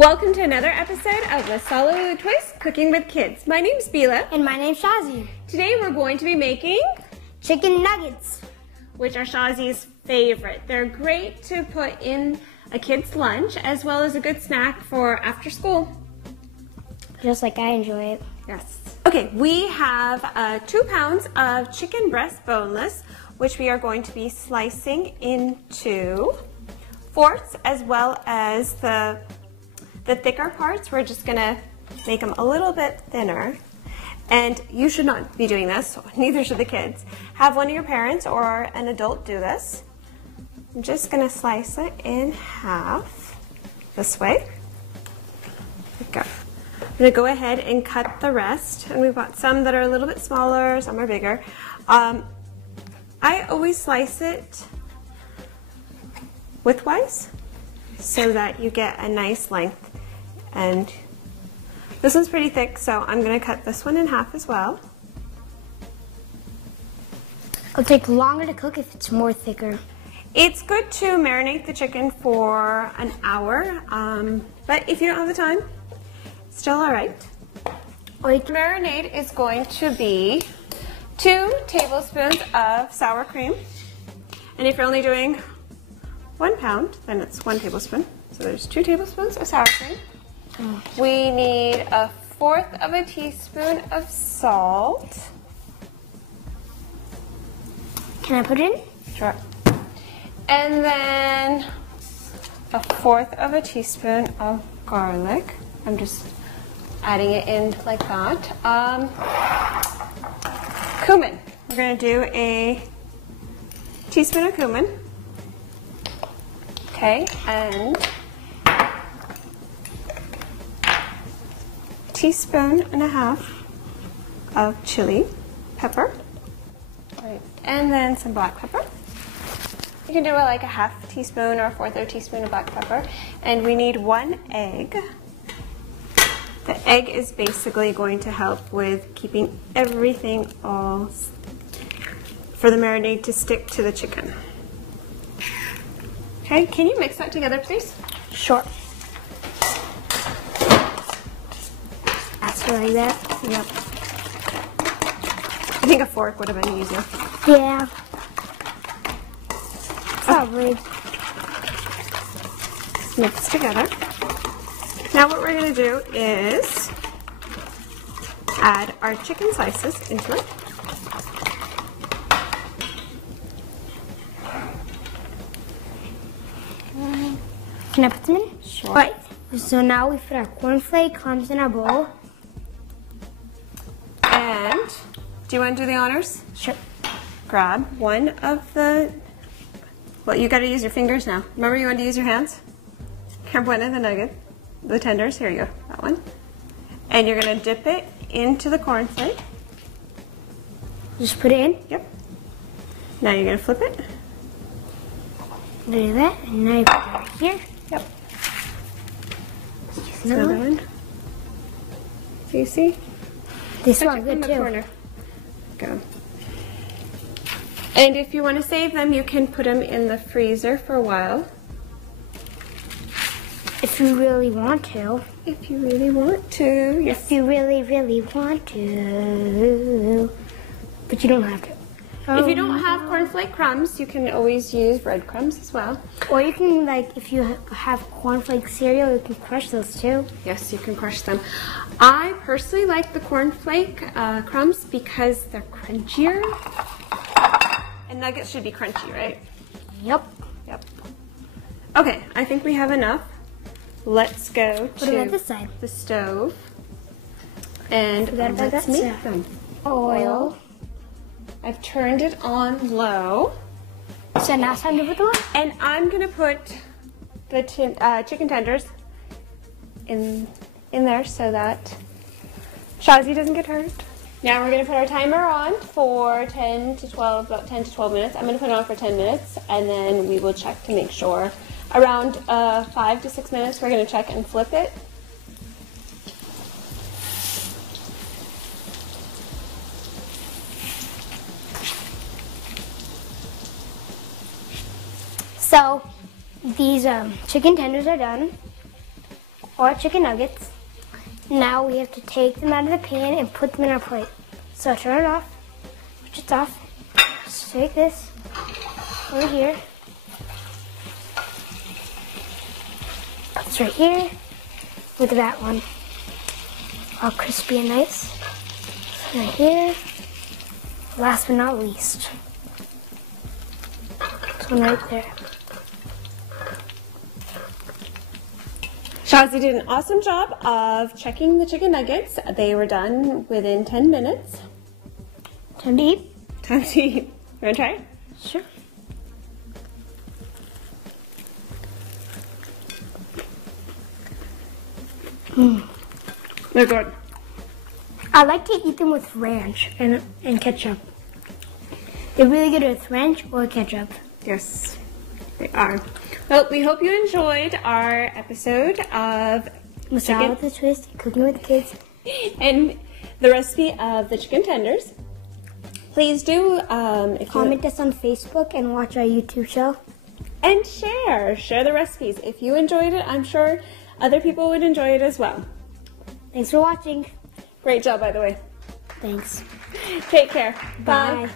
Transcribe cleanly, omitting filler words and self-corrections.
Welcome to another episode of Masala with a Twist, Cooking with Kids. My name's Bila. And my name's Shazi. Today we're going to be making chicken nuggets, which are Shazi's favorite. They're great to put in a kid's lunch as well as a good snack for after school. just like I enjoy it. Yes. Okay, we have 2 pounds of chicken breast boneless, which we are going to be slicing into fourths, as well as the thicker parts. We're just gonna make them a little bit thinner. And you should not be doing this, neither should the kids. Have one of your parents or an adult do this. I'm just gonna slice it in half this way. There we go. I'm gonna go ahead and cut the rest. And we've got some that are a little bit smaller, some are bigger. I always slice it widthwise so that you get a nice length. And this one's pretty thick, so I'm gonna cut this one in half as well. It'll take longer to cook if it's more thicker. It's good to marinate the chicken for an hour, but if you don't have the time, still all right. Marinade is going to be 2 tablespoons of sour cream. And if you're only doing 1 pound, then it's 1 tablespoon. So there's 2 tablespoons of sour cream. We need 1/4 of a teaspoon of salt. Can I put it in? Sure. And then 1/4 of a teaspoon of garlic. I'm just adding it in like that. Cumin. We're going to do a teaspoon of cumin. Okay, and teaspoon and a half of chili pepper. Right. And then some black pepper. You can do it like a 1/2 teaspoon or 1/4 of a teaspoon of black pepper. And we need 1 egg. The egg is basically going to help with keeping everything all for the marinade to stick to the chicken. Okay, can you mix that together, please? Sure. After like that? Yep. I think a fork would have been easier. Yeah. Probably. Mix together. Now what we're going to do is add our chicken slices into it. Can I put them in? Sure. Right. So now we put our cornflake crumbs in our bowl. And do you want to do the honors? Sure. Grab one of the, well, you got to use your fingers now. Remember you want to use your hands? Grab one of the nuggets, the tenders. Here you go, that one. And you're going to dip it into the cornflake. Just put it in. Yep. Now you're going to flip it. Do that. And now you put it right here. Yep. Another Another one. Do you see? They Put smell it in good the too. corner. Go. And if you want to save them, you can put them in the freezer for a while. If you really want to. If you really want to. Yes. If you really, really want to. But you don't have to. If you don't have cornflake crumbs, you can always use breadcrumbs as well. Or you can, like, if you have cornflake cereal, you can crush those too. Yes, you can crush them. I personally like the cornflake crumbs because they're crunchier. And nuggets should be crunchy, right? Yep. Yep. Okay, I think we have enough. Let's go Put it on to this side. the stove. And Forgot about let's that make side. them. Oil. I've turned it on low. So now it's time to put them on? And I'm going to put the chicken tenders in there so that Shazi doesn't get hurt. Now we're going to put our timer on for about 10 to 12 minutes. I'm going to put it on for 10 minutes and then we will check to make sure. Around 5 to 6 minutes, we're going to check and flip it. So these chicken tenders are done. our chicken nuggets. Now we have to take them out of the pan and put them in our plate. So turn it off, switch it off. Just take this over here. Put this right here with that one. All crispy and nice. Right here. Last but not least. This one right there. Shazi did an awesome job of checking the chicken nuggets. They were done within 10 minutes. Time to eat? Time to eat. You want to try it? Sure. They're good. I like to eat them with ranch and ketchup. They're really good with ranch or ketchup. Yes, they are. Well, we hope you enjoyed our episode of Masala with a twist, cooking with the kids. and the recipe of the chicken tenders. Please do Comment us on Facebook and watch our YouTube show. And share the recipes. If you enjoyed it, I'm sure other people would enjoy it as well. Thanks for watching. Great job, by the way. Thanks. Take care. Bye.